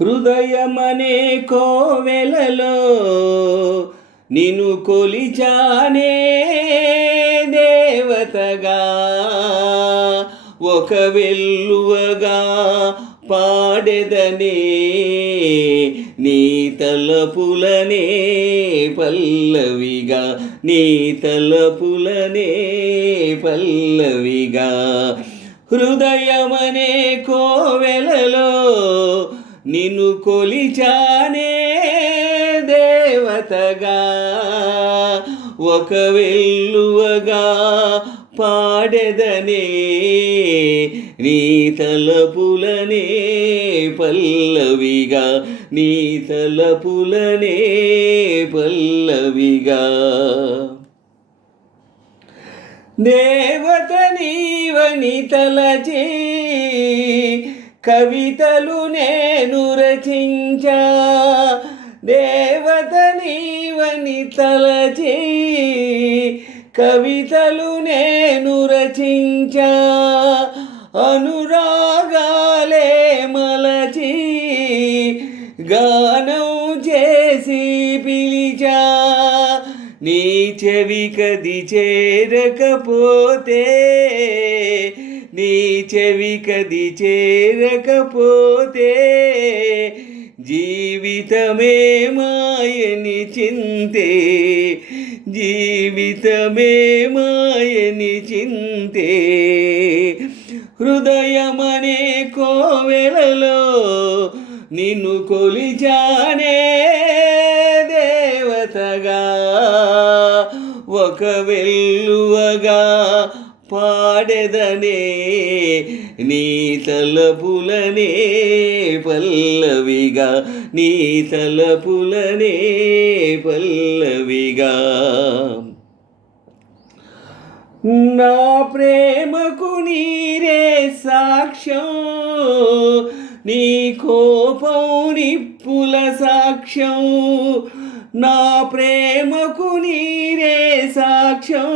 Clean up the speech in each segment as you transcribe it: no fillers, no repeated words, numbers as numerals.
హృదయమనే కోవెలలో నిన్ను కొలిచానే దేవతగా, ఒక వెల్లువగా పాడెదనే నీ తలపులనే పల్లవిగా, నీ తలపులనే పల్లవిగా. హృదయమనే కోవెలలో నిన్ను కొలిచానే దేవతగా, ఒక వెల్లువగా పాడెదనే నీ తలపులనే పల్లవిగా, నీ తలపులనే పల్లవిగా. దేవత నీవని తలచి కవితలు నేను రచించా, దేవత నీవని తలచి కవితలు నేను రచించా, అనురాగాలే మలచి గానం చేసి పిలిచా, నీ చెవికది చేరకపోతే, నీ చెవికది చేరకపోతే జీవితమే మాయని చింతే, జీవితమే మాయని చింతే. హృదయమనే కోవెలలో నిన్ను కొలిచానే దేవతగా, ఒక వెల్లువగా పాడెదనే నీ తలపులనే పల్లవిగా, నీ తలపులనే పల్లవిగా. నా ప్రేమకు నీరే సాక్ష్యం, నీ కోపం నిప్పుల సాక్ష్యం, నా ప్రేమకు నీరే సాక్ష్యం,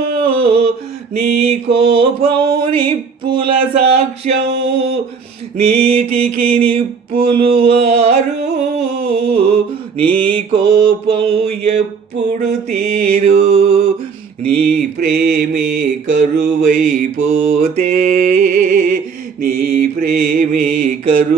నీ కోపం నిప్పుల సాక్ష్యం. నీటికి నిప్పులు వారు, నీ కోపం ఎప్పుడు తీరు, నీ ప్రేమే కరువైపోతే, నీ ప్రేమే కరువైపోతే